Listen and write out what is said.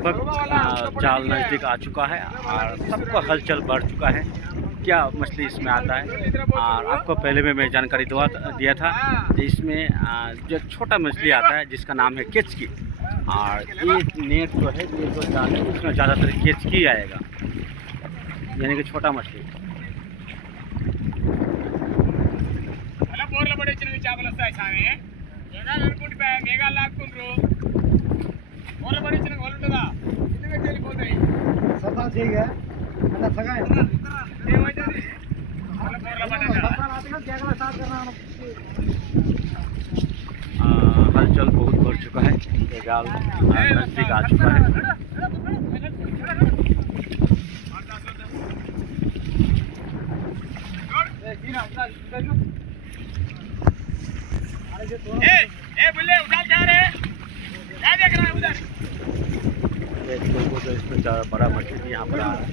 लगभग जाल नज़दीक आ चुका है और सबको हलचल बढ़ चुका है। क्या मछली इसमें आता है, और आपको पहले में मैं जानकारी दिया था कि इसमें जो छोटा मछली आता है जिसका नाम है केचकी, और ये नेट जो है, ये जो जाल है उसमें ज़्यादातर केचकी आएगा, यानी कि छोटा मछली। हलचल बहुत बढ़ चुका है, ये जाल नज़दीक आ चुका है। इसमें बड़ा मछली यहाँ पर आ रहा है।